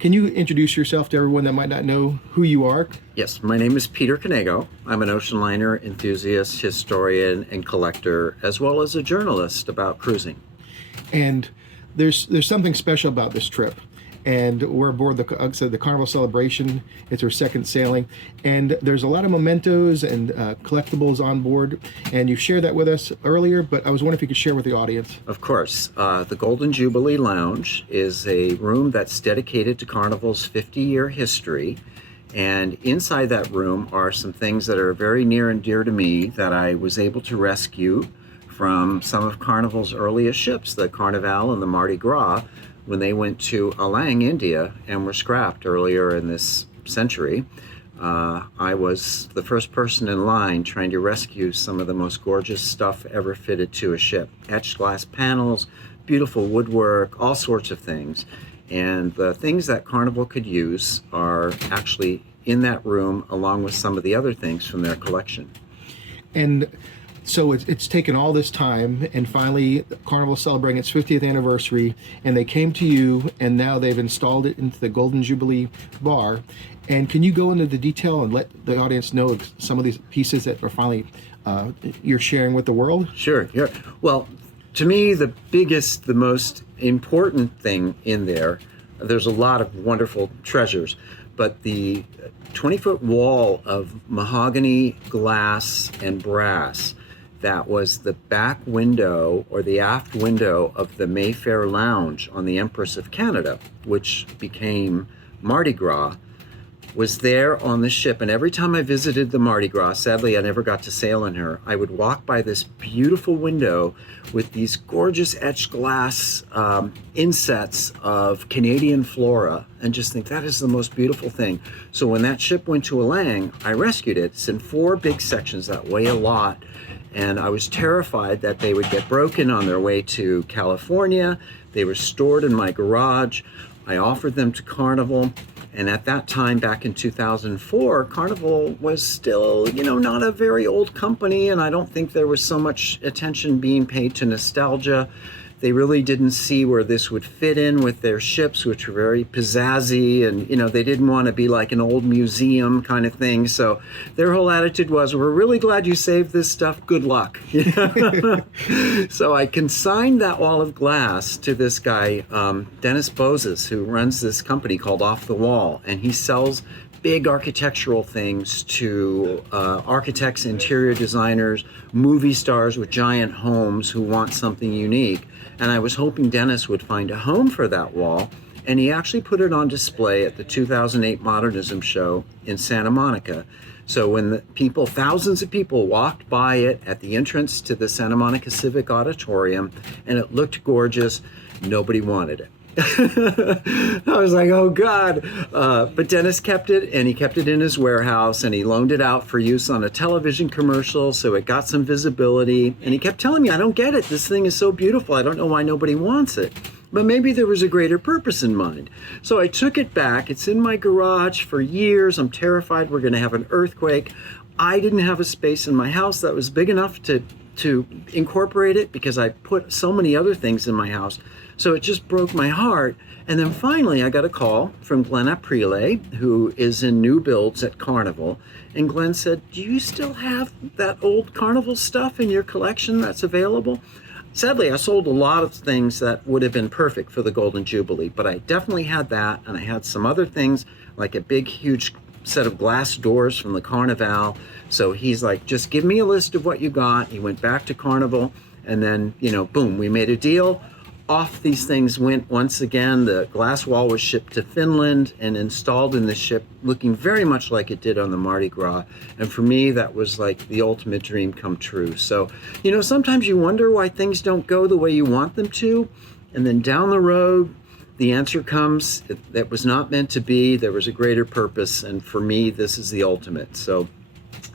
Can you introduce yourself to everyone that might not know who you are? Yes, my name is Peter Knego. I'm an ocean liner enthusiast, historian, and collector, as well as a journalist about cruising. And there's something special about this trip. And we're aboard the Carnival Celebration. It's our second sailing, and there's a lot of mementos and collectibles on board. And you shared that with us earlier, but I was wondering if you could share with the audience. Of course, the Golden Jubilee Lounge is a room that's dedicated to Carnival's 50-year history. And inside that room are some things that are very near and dear to me that I was able to rescue from some of Carnival's earliest ships, the Carnival and the Mardi Gras, when they went to Alang, India, and were scrapped earlier in this century. I was the first person in line trying to rescue some of the most gorgeous stuff ever fitted to a ship. Etched glass panels, beautiful woodwork, all sorts of things. And the things that Carnival could use are actually in that room, along with some of the other things from their collection. And so it's taken all this time, and finally Carnival celebrating its 50th anniversary, and they came to you, and now they've installed it into the Golden Jubilee bar. And can you go into the detail and let the audience know of some of these pieces that are finally you're sharing with the world? Sure. Well, to me, the biggest, the most important thing in there's a lot of wonderful treasures, but the 20-foot wall of mahogany, glass, and brass that was the back window or the aft window of the Mayfair Lounge on the Empress of Canada, which became Mardi Gras, was there on the ship. And every time I visited the Mardi Gras, sadly I never got to sail in her, I would walk by this beautiful window with these gorgeous etched glass insets of Canadian flora and just think that is the most beautiful thing. So when that ship went to Alang, I rescued it. It's in 4 big sections that weigh a lot. And I was terrified that they would get broken on their way to California. They were stored in my garage. I offered them to Carnival. And at that time, back in 2004, Carnival was still, not a very old company. And I don't think there was so much attention being paid to nostalgia. They really didn't see where this would fit in with their ships, which were very pizzazzy, and they didn't want to be like an old museum kind of thing. So their whole attitude was, "We're really glad you saved this stuff. Good luck." So I consigned that wall of glass to this guy, Dennis Bozes, who runs this company called Off the Wall, and he sells big architectural things to architects, interior designers, movie stars with giant homes who want something unique. And I was hoping Dennis would find a home for that wall, and he actually put it on display at the 2008 Modernism Show in Santa Monica. So when thousands of people walked by it at the entrance to the Santa Monica Civic Auditorium, and it looked gorgeous, nobody wanted it. I was like, oh God. But Dennis kept it, and he kept it in his warehouse, and he loaned it out for use on a television commercial, so it got some visibility. And he kept telling me, I don't get it. This thing is so beautiful. I don't know why nobody wants it. But maybe there was a greater purpose in mind. So I took it back. It's in my garage for years. I'm terrified we're going to have an earthquake. I didn't have a space in my house that was big enough to incorporate it because I put so many other things in my house. So it just broke my heart. And then finally I got a call from Glenn Aprile, who is in new builds at Carnival. And Glenn said, "Do you still have that old Carnival stuff in your collection that's available?" Sadly, I sold a lot of things that would have been perfect for the Golden Jubilee, but I definitely had that, and I had some other things like a big, huge set of glass doors from the Carnival. So he's like, "Just give me a list of what you got." He went back to Carnival, and then, boom, we made a deal. Off these things went once again. The glass wall was shipped to Finland and installed in the ship, looking very much like it did on the Mardi Gras. And for me, that was like the ultimate dream come true. So, sometimes you wonder why things don't go the way you want them to. And then down the road, the answer comes, that was not meant to be. There was a greater purpose. And for me, this is the ultimate. So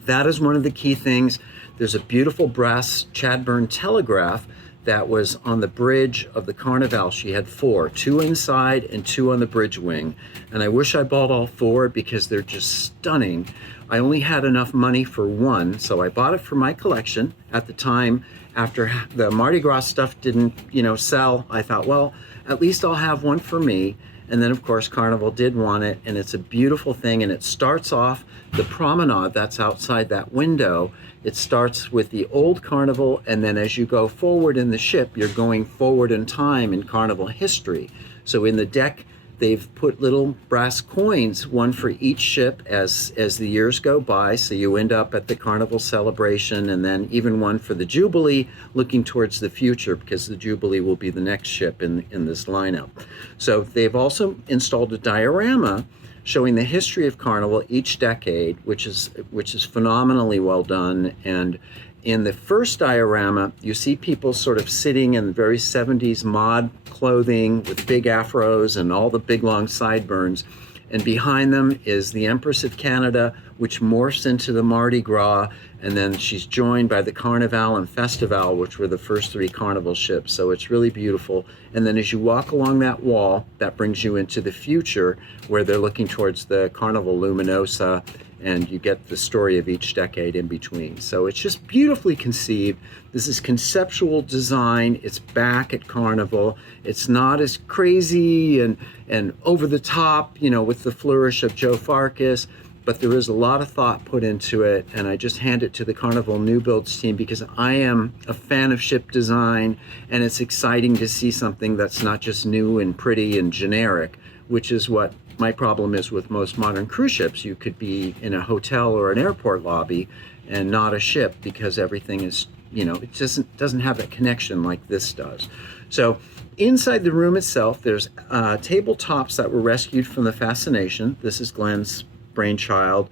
that is one of the key things. There's a beautiful brass Chadbourne telegraph that was on the bridge of the Carnival. She had 4, 2 inside and 2 on the bridge wing. And I wish I bought all 4 because they're just stunning. I only had enough money for 1, so I bought it for my collection. At the time, after the Mardi Gras stuff didn't, sell, I thought, well, at least I'll have one for me. And then, of course, Carnival did want it, and it's a beautiful thing. And it starts off the promenade that's outside that window. It starts with the old Carnival, and then as you go forward in the ship, you're going forward in time in Carnival history. So in the deck, they've put little brass coins, one for each ship as the years go by. So you end up at the Carnival Celebration, and then even one for the Jubilee, looking towards the future, because the Jubilee will be the next ship in this lineup. So they've also installed a diorama showing the history of Carnival each decade, which is phenomenally well done. And in the first diorama, you see people sort of sitting in very 70s mod clothing with big afros and all the big long sideburns. And behind them is the Empress of Canada, which morphs into the Mardi Gras. And then she's joined by the Carnival and Festival, which were the first 3 Carnival ships. So it's really beautiful. And then as you walk along that wall, that brings you into the future, where they're looking towards the Carnival Luminosa, and you get the story of each decade in between. So it's just beautifully conceived. This is conceptual design. It's back at Carnival. It's not as crazy and over the top, with the flourish of Joe Farkas, but there is a lot of thought put into it. And I just hand it to the Carnival New Builds team, because I am a fan of ship design, and it's exciting to see something that's not just new and pretty and generic, which is what my problem is with most modern cruise ships. You could be in a hotel or an airport lobby and not a ship, because everything is, it doesn't have that connection like this does. So inside the room itself, there's tabletops that were rescued from the Fascination. This is Glenn's brainchild,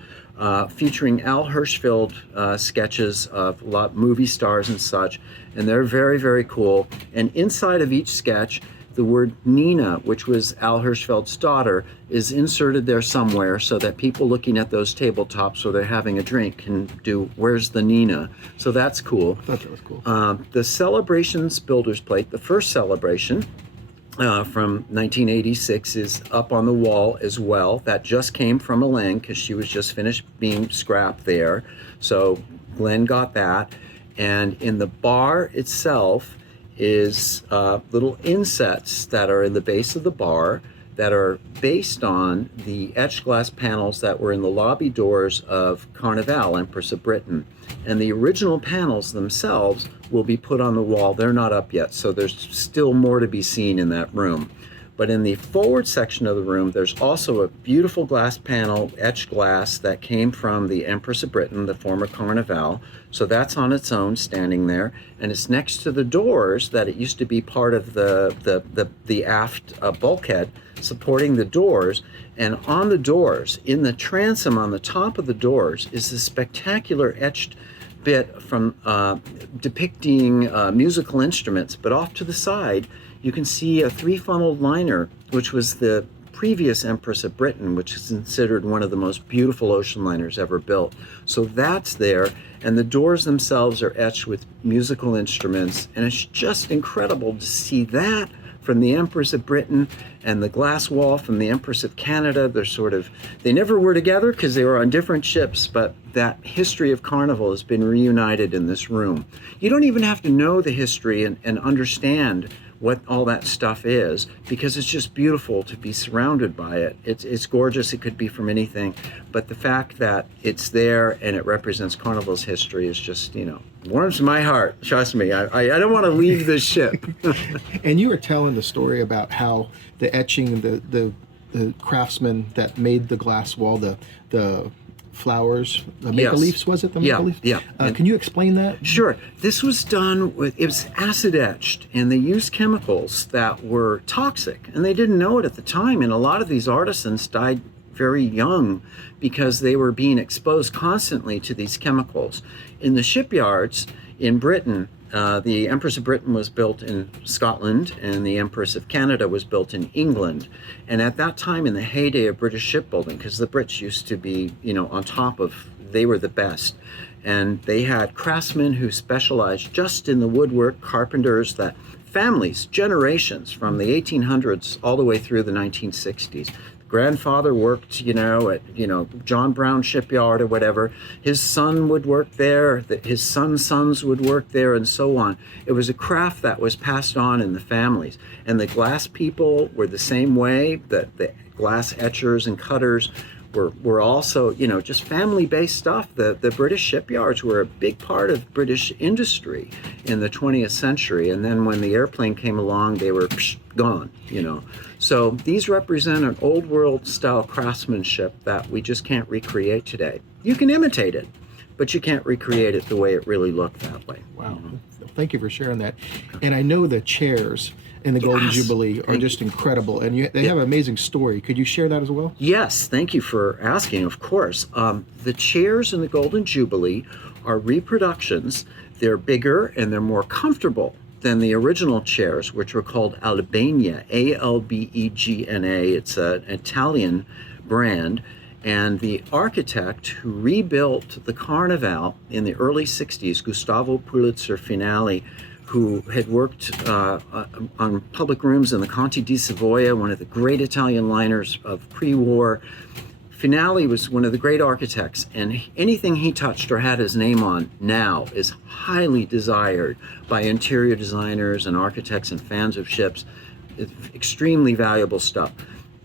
featuring Al Hirschfeld sketches of a lot movie stars and such, and they're very, very cool. And inside of each sketch, the word Nina, which was Al Hirschfeld's daughter, is inserted there somewhere, so that people looking at those tabletops while they're having a drink can do, where's the Nina? So that's cool. I thought that was cool. The Celebrations Builder's Plate, the first celebration from 1986, is up on the wall as well. That just came from Elaine, because she was just finished being scrapped there. So Glenn got that. And in the bar itself is little insets that are in the base of the bar that are based on the etched glass panels that were in the lobby doors of Carnival, Empress of Britain. And the original panels themselves will be put on the wall. They're not up yet, so there's still more to be seen in that room. But in the forward section of the room, there's also a beautiful glass panel, etched glass, that came from the Empress of Britain, the former Carnival. So that's on its own, standing there. And it's next to the doors that it used to be part of the aft bulkhead, supporting the doors. And on the doors, in the transom on the top of the doors, is this spectacular etched bit from depicting musical instruments. But off to the side, you can see a 3-funneled liner, which was the previous Empress of Britain, which is considered one of the most beautiful ocean liners ever built. So that's there, and the doors themselves are etched with musical instruments, and it's just incredible to see that from the Empress of Britain, and the glass wall from the Empress of Canada. They never were together because they were on different ships, but that history of Carnival has been reunited in this room. You don't even have to know the history and understand what all that stuff is, because it's just beautiful to be surrounded by it. It's gorgeous. It could be from anything, but the fact that it's there and it represents Carnival's history is just, warms my heart. Trust me, I don't want to leave this ship. And you were telling the story about how the etching, the craftsman that made the glass wall, the flowers, the maple leaves, was it the maple leaves? Yeah. Can you explain that? Sure. This was done it was acid etched, and they used chemicals that were toxic, and they didn't know it at the time. And a lot of these artisans died very young because they were being exposed constantly to these chemicals. In the shipyards in Britain, the Empress of Britain was built in Scotland, and the Empress of Canada was built in England. And at that time, in the heyday of British shipbuilding, because the Brits used to be, on top of, they were the best. And they had craftsmen who specialized just in the woodwork, carpenters, that families, generations from the 1800s all the way through the 1960s. grandfather worked, at, John Brown Shipyard or whatever. His son would work there, his son's sons would work there, and so on. It was a craft that was passed on in the families. And the glass people were the same way. The glass etchers and cutters were also, just family-based stuff. The British shipyards were a big part of British industry in the 20th century. And then when the airplane came along, they were gone, So these represent an old world style craftsmanship that we just can't recreate today. You can imitate it, but you can't recreate it the way it really looked that way. Wow. Thank you for sharing that. And I know the chairs in the Golden Jubilee are just incredible, and they have an amazing story. Could you share that as well? Yes, thank you for asking, of course. The chairs in the Golden Jubilee are reproductions. They're bigger and they're more comfortable than the original chairs, which were called Albegna, Albegna. It's an Italian brand. And the architect who rebuilt the Carnival in the early 60s, Gustavo Pulitzer Finale, who had worked on public rooms in the Conti di Savoia, one of the great Italian liners of pre-war. Finale was one of the great architects, and anything he touched or had his name on now is highly desired by interior designers and architects and fans of ships. It's extremely valuable stuff.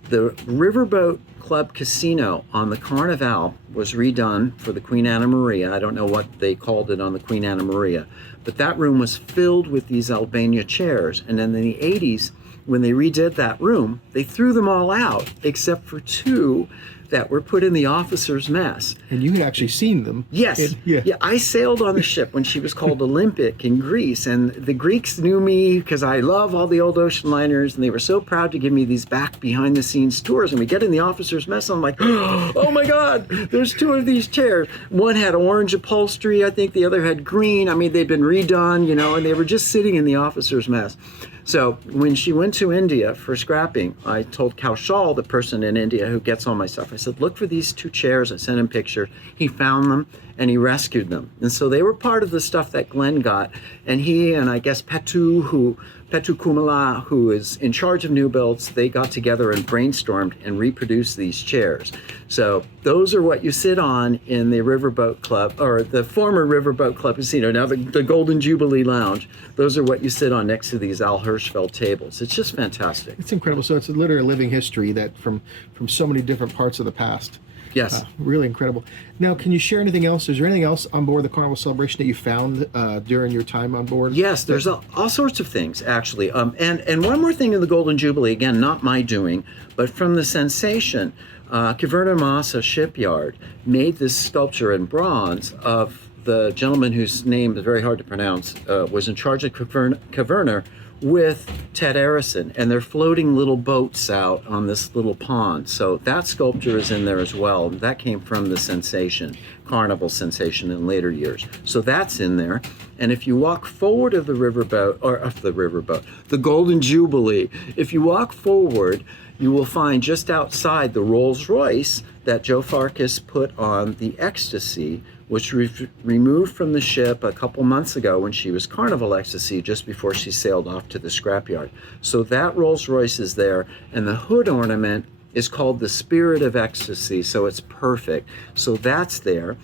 The Riverboat Club Casino on the Carnival was redone for the Queen Anna Maria. I don't know what they called it on the Queen Anna Maria, but that room was filled with these Albegna chairs. And then in the 80s, when they redid that room, they threw them all out except for two that were put in the officers' mess. And you had actually seen them. Yes. Yeah, I sailed on the ship when she was called Olympic in Greece, and the Greeks knew me because I love all the old ocean liners, and they were so proud to give me these back behind-the-scenes tours. And we get in the officers' mess, and I'm like, oh my God, there's two of these chairs. One had orange upholstery, I think the other had green. I mean, they'd been redone, and they were just sitting in the officers' mess. So when she went to India for scrapping, I told Kaushal, the person in India who gets all my stuff, I said, look for these two chairs. I sent him pictures. He found them and he rescued them. And so they were part of the stuff that Glenn got. And he and I guess Petu Kumala, who is in charge of new builds, they got together and brainstormed and reproduced these chairs. So those are what you sit on in the Riverboat Club, or the former Riverboat Club Casino, now the Golden Jubilee Lounge. Those are what you sit on next to these Al Hirschfeld tables. It's just fantastic. It's incredible. So it's literally a living history that from so many different parts of the past. Yes. Really incredible. Now, can you share anything else? Is there anything else on board the Carnival Celebration that you found during your time on board? Yes, there's all sorts of things, actually. And one more thing in the Golden Jubilee, again, not my doing, but from the Sensation, Caverna Massa Shipyard made this sculpture in bronze of the gentleman whose name is very hard to pronounce, was in charge of Caverna with Ted Arison, and they're floating little boats out on this little pond. So that sculpture is in there as well. That came from the Sensation, Carnival Sensation in later years. So that's in there. And if you walk forward of the riverboat, or of the riverboat, the Golden Jubilee, if you walk forward, you will find just outside the Rolls Royce that Joe Farkas put on the Ecstasy, which removed from the ship a couple months ago when she was Carnival Ecstasy, just before she sailed off to the scrapyard. So that Rolls Royce is there, and the hood ornament is called the Spirit of Ecstasy, so it's perfect. So that's there.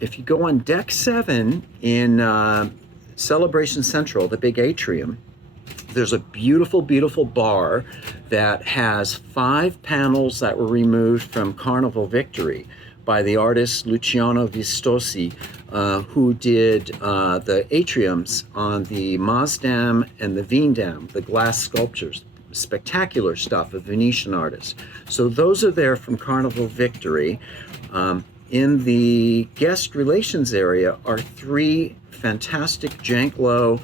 If you go on Deck 7 in Celebration Central, the big atrium, there's a beautiful, beautiful bar that has 5 panels that were removed from Carnival Victory by the artist Luciano Vistosi, who did the atriums on the Maasdam and the Veendam, the glass sculptures. Spectacular stuff, a Venetian artist. So those are there from Carnival Victory. In the guest relations area are 3 fantastic Janklow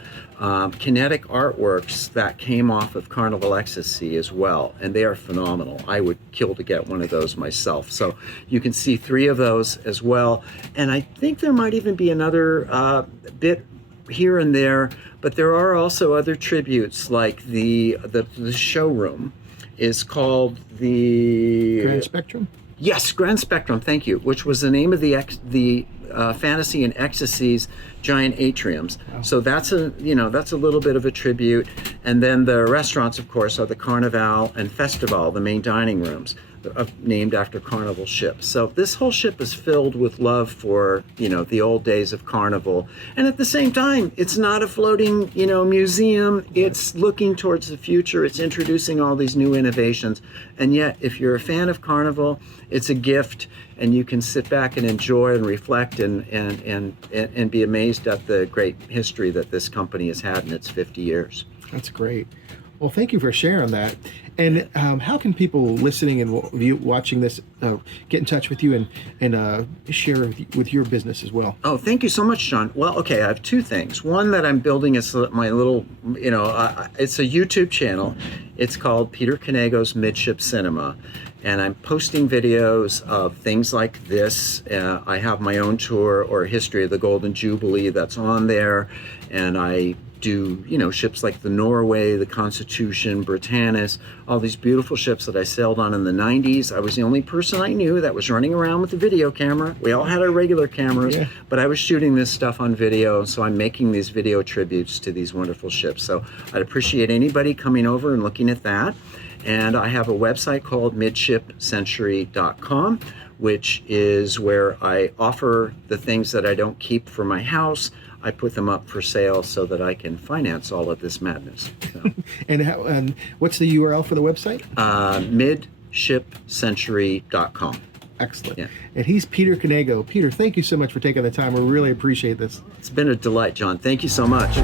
kinetic artworks that came off of Carnival Ecstasy as well, and they are phenomenal. I would kill to get one of those myself. So you can see 3 of those as well, and I think there might even be another bit here and there, but there are also other tributes, like the showroom is called the Grand Spectrum? Yes, Grand Spectrum, thank you, which was the name of the Fantasy and Ecstasy's giant atriums. Wow. So that's a little bit of a tribute. And then the restaurants, of course, are the Carnival and Festival, the main dining rooms. named after Carnival ships. So this whole ship is filled with love for, the old days of Carnival. And at the same time, it's not a floating, museum. It's looking towards the future. It's introducing all these new innovations. And yet, if you're a fan of Carnival, it's a gift, and you can sit back and enjoy and reflect and be amazed at the great history that this company has had in its 50 years. That's great. Well, thank you for sharing that. And how can people listening and watching this get in touch with you and share with your business as well? Oh, thank you so much, John. Well, okay, I have two things. One that I'm building is my little, it's a YouTube channel. It's called Peter Knego's Midship Cinema. And I'm posting videos of things like this. I have my own tour or history of the Golden Jubilee that's on there. And I do, ships like the Norway, the Constitution, Britannis, all these beautiful ships that I sailed on in the 90s. I was the only person I knew that was running around with a video camera. We all had our regular cameras, but I was shooting this stuff on video, so I'm making these video tributes to these wonderful ships. So I'd appreciate anybody coming over and looking at that. And I have a website called midshipcentury.com, which is where I offer the things that I don't keep for my house. I put them up for sale so that I can finance all of this madness. So. And what's the URL for the website? Midshipcentury.com. Excellent. Yeah. And he's Peter Knego. Peter, thank you so much for taking the time. We really appreciate this. It's been a delight, John. Thank you so much.